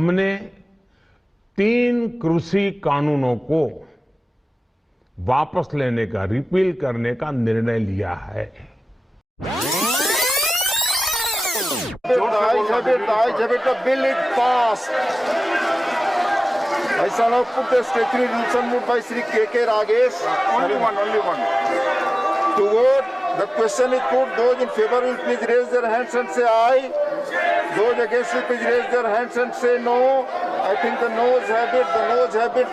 हमने 3 कृषि कानूनों को वापस लेने का, रिपील करने का निर्णय लिया है। The bill is passed. I shall now put the statutory resolution moved by Sri K.K. Ragesh. Only one. To vote, the question is put. Those in favor will please raise their hands and say aye. Those against will please raise their hands and say no. I think the noes have it.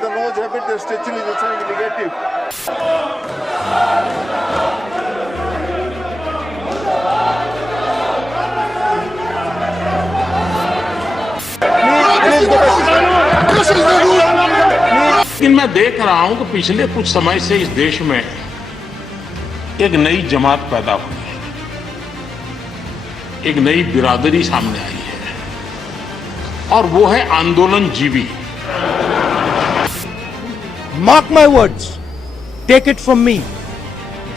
The statutory resolution is negative. लेकिन मैं देख रहा हूं कि पिछले कुछ समय से इस देश में एक नई जमात पैदा हुई है, एक नई बिरादरी सामने आई है, और वो है आंदोलन जीवी। Mark my words, take it from me,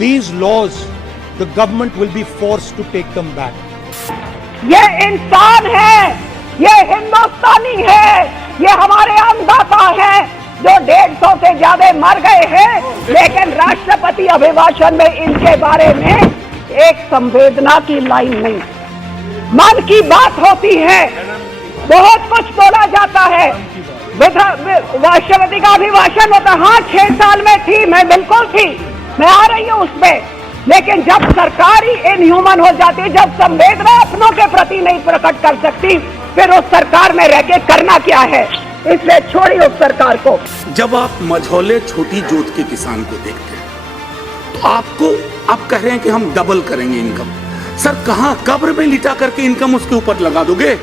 these laws, the government will be forced to take them back. ये इंसान है, ये हिंदुस्तानी है, ये हमारे अन्नदाता है जो 150 से ज्यादा मर गए हैं, लेकिन राष्ट्रपति अभिभाषण में इनके बारे में एक संवेदना की लाइन नहीं। मन की बात होती है, बहुत कुछ बोला जाता है, राष्ट्रपति का अभिभाषण होता है। हाँ, 6 साल में थी, मैं बिल्कुल थी, मैं आ रही हूँ उसमें, लेकिन जब सरकार ही इनह्यूमन हो जाती है, जब संवेदना अपनों के प्रति नहीं प्रकट कर सकती, फिर उस सरकार में रह के करना क्या है? इसलिए छोड़िए उस सरकार को। जब आप मझौले छोटी जोत के किसान को देखते हैं तो आप कह रहे हैं कि हम डबल करेंगे इनकम। सर, कहां कब्र में लिटा करके इनकम उसके ऊपर लगा दोगे?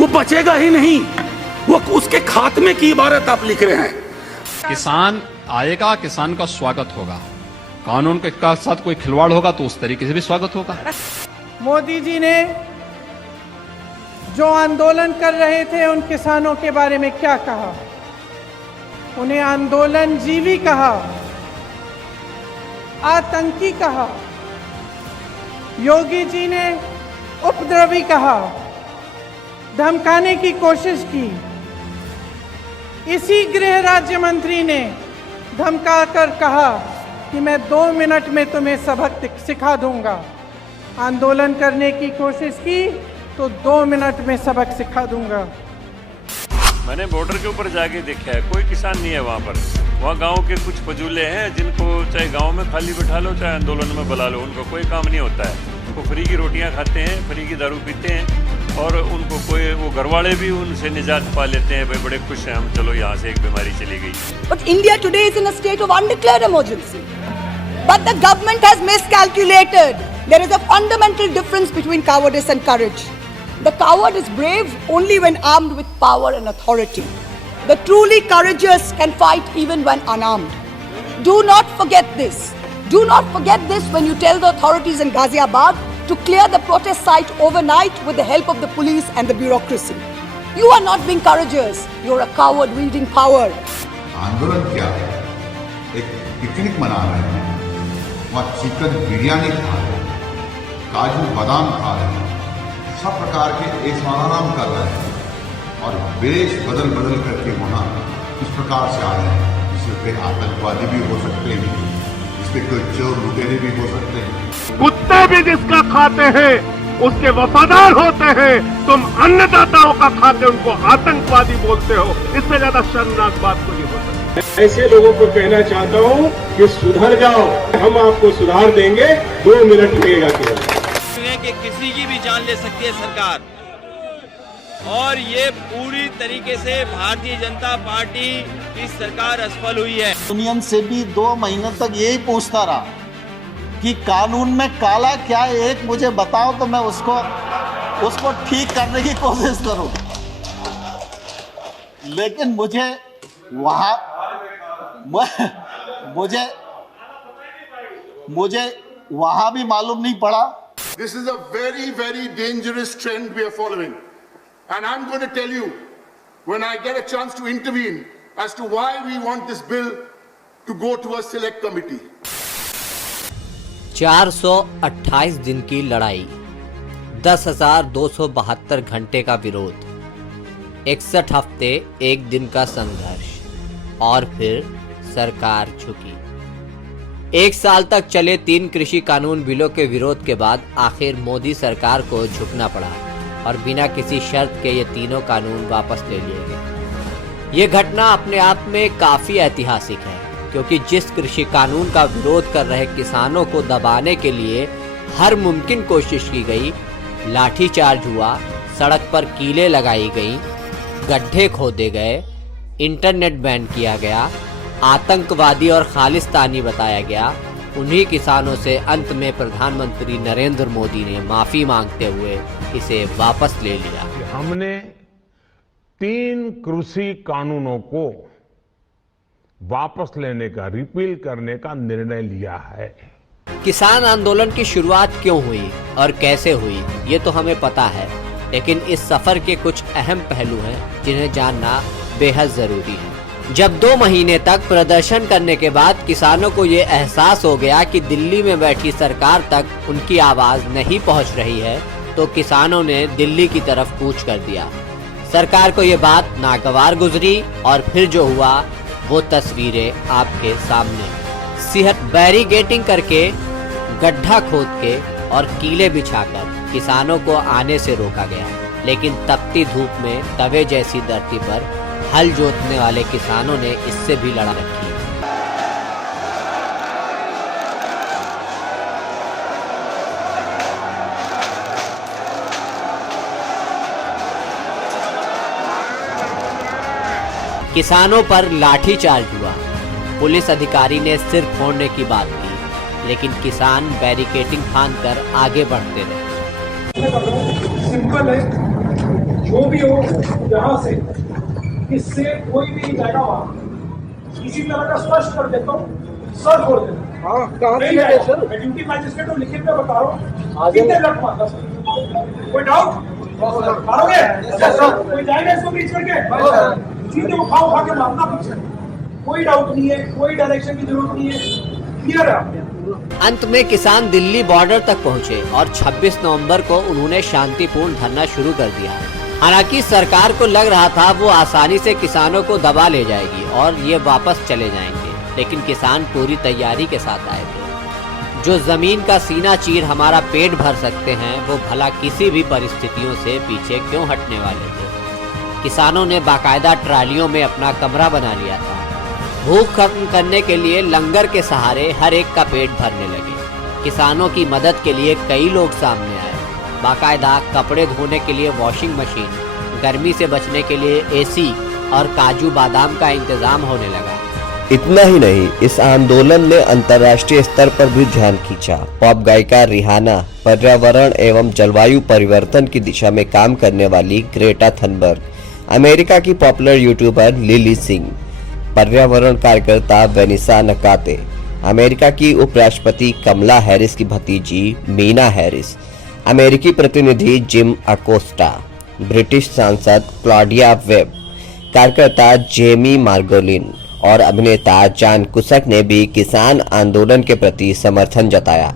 वो बचेगा ही नहीं, वो उसके खात्मे की इबारत आप लिख रहे हैं। किसान आएगा, किसान का स्वागत होगा, कानून के साथ कोई खिलवाड़ होगा तो उस तरीके से भी स्वागत होगा। मोदी जी ने जो आंदोलन कर रहे थे उन किसानों के बारे में क्या कहा? उन्हें आंदोलन जीवी कहा, आतंकी कहा, योगी जी ने उपद्रवी कहा, धमकाने की कोशिश की। इसी गृह राज्य मंत्री ने धमकाकर कहा कि मैं 2 मिनट में तुम्हें सबक सिखा दूंगा। आंदोलन करने की कोशिश की तो 2 मिनट में सबक सिखा दूंगा। मैंने बॉर्डर के ऊपर जाके देखा है, कोई किसान नहीं है वहाँ पर। वहाँ गांव के कुछ फजूले हैं जिनको चाहे गांव में खाली बिठा लो, चाहे आंदोलन में बुला लो, उनको कोई काम नहीं होता है। वो फ्री की रोटियां खाते हैं, फ्री की दारू पीते हैं, और उनको कोई वो घरवाले भी उनसे निजात पा लेते हैं। भाई बड़े खुश हैं हम, चलो यहाँ से एक बीमारी चली गई। But India today is in a state of undeclared emergency. But the government has miscalculated. There is a fundamental difference between cowardice and courage. The coward is brave only when armed with power and authority. The truly courageous can fight even when unarmed. Do not forget this. Do not forget this when you tell the authorities in Ghaziabad to clear the protest site overnight with the help of the police and the bureaucracy. You are not being courageous. You are a coward wielding power. आंदोलन क्या है? एक picnic मना रहे हैं, वहाँ chicken biryani खा रहे हैं, काजू बादाम खा रहे हैं, सब प्रकार के ऐशआराम कर रहे हैं, और वेश बदल करके वहाँ इस प्रकार से आ रहे हैं जिससे कोई आतंकवादी भी हो सकते हैं, जिससे कोई चोर लुटेरे भी हो सकते हैं। कुत्ते भी जिसका खाते हैं उसके वफादार होते हैं, तुम अन्नदाताओं का खाते उनको आतंकवादी बोलते हो। इससे ज्यादा शर्मनाक बात कोई नहीं हो सकती। ऐसे लोगों को कहना चाहता हूँ कि सुधर जाओ, हम आपको सुधार देंगे, 2 मिनट लगेगा केवल। कि किसी की भी जान ले सकती है सरकार, और ये पूरी तरीके से भारतीय जनता पार्टी की सरकार असफल हुई है। यूनियन से भी 2 महीने तक यही पूछता रहा कि कानून में काला क्या है, एक मुझे बताओ तो मैं उसको ठीक करने की कोशिश करूं। लेकिन मुझे वहां भी मालूम नहीं पड़ा। This is a very, very dangerous trend we are following. And I'm going to tell you, when I get a chance to intervene, as to why we want this bill to go to a select committee. 428 दिन की लड़ाई, 10,272 घंटे का विरोध, 61 हफ्ते 1 दिन का संघर्ष और फिर सरकार झुकी। 1 साल तक चले 3 कृषि कानून बिलों के विरोध के बाद आखिर मोदी सरकार को झुकना पड़ा और बिना किसी शर्त के ये तीनों कानून वापस ले लिए गए। ये घटना अपने आप में काफी ऐतिहासिक है, क्योंकि जिस कृषि कानून का विरोध कर रहे किसानों को दबाने के लिए हर मुमकिन कोशिश की गई, लाठीचार्ज हुआ, सड़क पर कीलें लगाई गईं, गड्ढे खोदे गए, इंटरनेट बैन किया गया, आतंकवादी और खालिस्तानी बताया गया, उन्हीं किसानों से अंत में प्रधानमंत्री नरेंद्र मोदी ने माफी मांगते हुए इसे वापस ले लिया। हमने 3 कृषि कानूनों को वापस लेने का, रिपील करने का निर्णय लिया है। किसान आंदोलन की शुरुआत क्यों हुई और कैसे हुई, ये तो हमें पता है, लेकिन इस सफर के कुछ अहम पहलू हैं जिन्हें जानना बेहद जरूरी है। जब 2 महीने तक प्रदर्शन करने के बाद किसानों को ये एहसास हो गया कि दिल्ली में बैठी सरकार तक उनकी आवाज नहीं पहुंच रही है, तो किसानों ने दिल्ली की तरफ कूच कर दिया। सरकार को ये बात नागवार गुजरी और फिर जो हुआ वो तस्वीरें आपके सामने। सिहत बैरिगेटिंग करके, गड्ढा खोद के और कीले बिछाकर किसानों को आने से रोका गया, लेकिन तपती धूप में तवे जैसी धरती पर हल जोतने वाले किसानों ने इससे भी लड़ा रखी। किसानों पर लाठीचार्ज हुआ, पुलिस अधिकारी ने सिर फोड़ने की बात की, लेकिन किसान बैरिकेडिंग फांदकर आगे बढ़ते रहे। सिंपल है, जो भी हो यहाँ से, इससे कोई भी जाएगा वहाँ। इसी तरह का स्पष्ट कर देता हूँ, सर छोड़ देता हूँ। मैं ड्यूटी मैजिस्ट्रेट को लिखित में बता रहा हूँ, कितने लग मारता कोई डाउट मारोगे? कोई जाएगा इसको बीच करके सीधे उठा के मारना पीछे, कोई डाउट नहीं है, कोई डायरेक्शन की जरूरत नहीं है, क्लियर है। अंत में किसान दिल्ली बॉर्डर तक पहुंचे और 26 नवंबर को उन्होंने शांतिपूर्ण धरना शुरू कर दिया। हालांकि सरकार को लग रहा था वो आसानी से किसानों को दबा ले जाएगी और ये वापस चले जाएंगे, लेकिन किसान पूरी तैयारी के साथ आए थे। जो जमीन का सीना चीर हमारा पेट भर सकते हैं, वो भला किसी भी परिस्थितियों से पीछे क्यों हटने वाले थे। किसानों ने बाकायदा ट्रालियों में अपना कमरा बना लिया था। भूख खत्म करने के लिए लंगर के सहारे हर एक का पेट भरने लगे। किसानों की मदद के लिए कई लोग सामने आए। बाकायदा कपड़े धोने के लिए वॉशिंग मशीन, गर्मी से बचने के लिए एसी और काजू बादाम का इंतजाम होने लगा। इतना ही नहीं, इस आंदोलन ने अंतर्राष्ट्रीय स्तर पर भी ध्यान खींचा। पॉप गायिका रिहाना, पर्यावरण एवं जलवायु परिवर्तन की दिशा में काम करने वाली ग्रेटा थनबर्ग, अमेरिका की पॉपुलर यूट्यूबर लिली सिंह, पर्यावरण कार्यकर्ता वेनिसा नकाते, अमेरिका की उपराष्ट्रपति कमला हैरिस की भतीजी मीना हैरिस, अमेरिकी प्रतिनिधि जिम अकोस्टा, ब्रिटिश सांसद क्लॉडिया वेब, कार्यकर्ता जेमी मार्गोलिन और अभिनेता जॉन कुसक ने भी किसान आंदोलन के प्रति समर्थन जताया।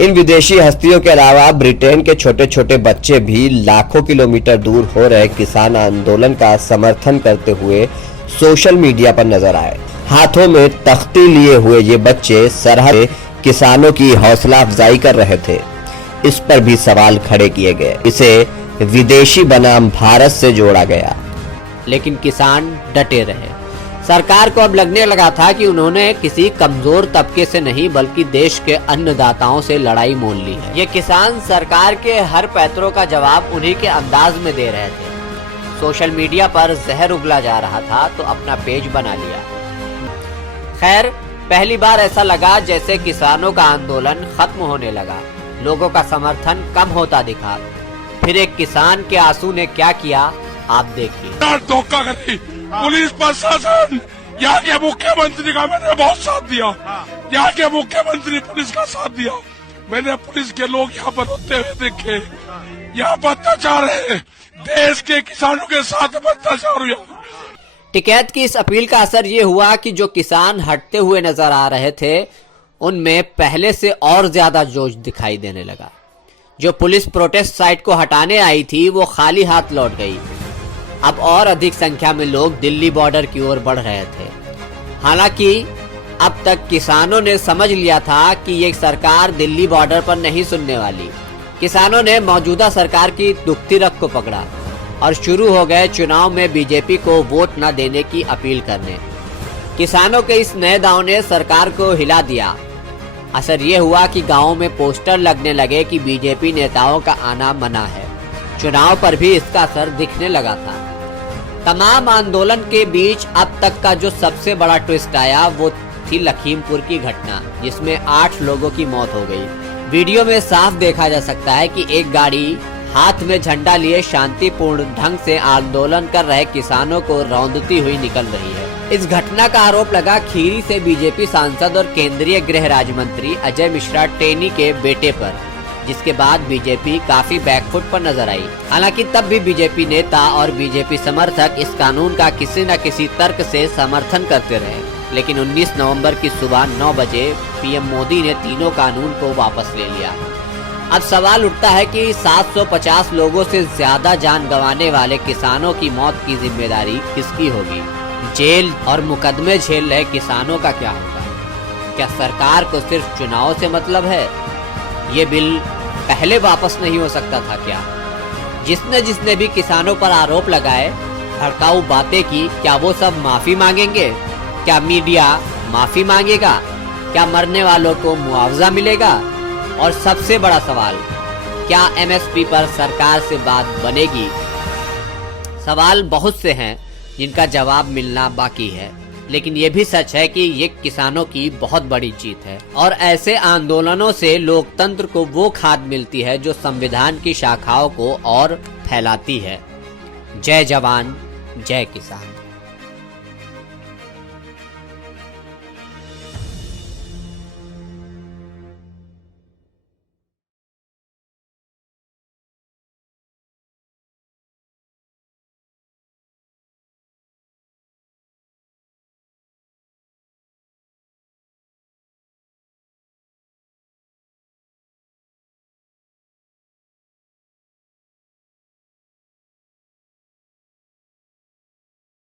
इन विदेशी हस्तियों के अलावा ब्रिटेन के छोटे छोटे बच्चे भी लाखों किलोमीटर दूर हो रहे किसान आंदोलन का समर्थन करते हुए सोशल मीडिया पर नजर आए। हाथों में तख्ती लिए हुए ये बच्चे सरहद किसानों की हौसला अफजाई कर रहे थे। इस पर भी सवाल खड़े किए गए। इसे विदेशी बनाम भारत से जोड़ा गया, लेकिन किसान डटे रहे। सरकार को अब लगने लगा था कि उन्होंने किसी कमजोर तबके से नहीं बल्कि देश के अन्नदाताओं से लड़ाई मोल ली है। ये किसान सरकार के हर पैतरों का जवाब उन्हीं के अंदाज में दे रहे थे। सोशल मीडिया पर जहर उगला जा रहा था तो अपना पेज बना लिया। खैर, पहली बार ऐसा लगा जैसे किसानों का आंदोलन खत्म होने लगा, लोगों का समर्थन कम होता दिखा। फिर एक किसान के आंसू ने क्या किया, आप देखिए। धोखाधड़ी, पुलिस प्रशासन, यहाँ के मुख्यमंत्री का मैंने बहुत साथ दिया। यहाँ के मुख्यमंत्री पुलिस का साथ दिया। मैंने पुलिस के लोग यहाँ पर होते हुए देखे। यहाँ पर अत्याचार है, देश के किसानों के साथ अत्याचार हुआ। टिकैत की इस अपील का असर ये हुआ कि जो किसान हटते हुए नजर आ रहे थे, उनमें पहले से और ज्यादा जोश दिखाई देने लगा। जो पुलिस प्रोटेस्ट साइट को हटाने आई थी, वो खाली हाथ लौट गई। अब और अधिक संख्या में लोग दिल्ली बॉर्डर की ओर बढ़ रहे थे। हालांकि अब तक किसानों ने समझ लिया था कि ये सरकार दिल्ली बॉर्डर पर नहीं सुनने वाली। किसानों ने मौजूदा सरकार की दुखती रग को पकड़ा और शुरू हो गए चुनाव में बीजेपी को वोट न देने की अपील करने। किसानों के इस नए दांव ने सरकार को हिला दिया। असर ये हुआ कि गांवों में पोस्टर लगने लगे कि बीजेपी नेताओं का आना मना है। चुनाव पर भी इसका असर दिखने लगा था। तमाम आंदोलन के बीच अब तक का जो सबसे बड़ा ट्विस्ट आया वो थी लखीमपुर की घटना, जिसमें 8 लोगों की मौत हो गई। वीडियो में साफ देखा जा सकता है कि एक गाड़ी हाथ में झंडा लिए शांतिपूर्ण ढंग से आंदोलन कर रहे किसानों को रौंदती हुई निकल रही है। इस घटना का आरोप लगा खीरी से बीजेपी सांसद और केंद्रीय गृह राज्य मंत्री अजय मिश्रा टेनी के बेटे पर, जिसके बाद बीजेपी काफी बैकफुट पर नजर आई। हालांकि तब भी बीजेपी नेता और बीजेपी समर्थक इस कानून का किसी न किसी तर्क से समर्थन करते रहे, लेकिन 19 नवंबर की सुबह 9 बजे पीएम मोदी ने तीनों कानून को वापस ले लिया। अब सवाल उठता है कि 750 लोगों से ज्यादा जान गंवाने वाले किसानों की मौत की जिम्मेदारी किसकी होगी? जेल और मुकदमे झेल रहे किसानों का क्या होगा? क्या सरकार को सिर्फ चुनाव से मतलब है? ये बिल पहले वापस नहीं हो सकता था क्या? जिसने भी किसानों पर आरोप लगाए, भड़काऊ बातें की, क्या वो सब माफी मांगेंगे? क्या मीडिया माफी मांगेगा? क्या मरने वालों को मुआवजा मिलेगा? और सबसे बड़ा सवाल, क्या एमएसपी पर सरकार से बात बनेगी? सवाल बहुत से हैं जिनका जवाब मिलना बाकी है, लेकिन ये भी सच है कि ये किसानों की बहुत बड़ी जीत है और ऐसे आंदोलनों से लोकतंत्र को वो खाद मिलती है जो संविधान की शाखाओं को और फैलाती है। जय जवान, जय किसान।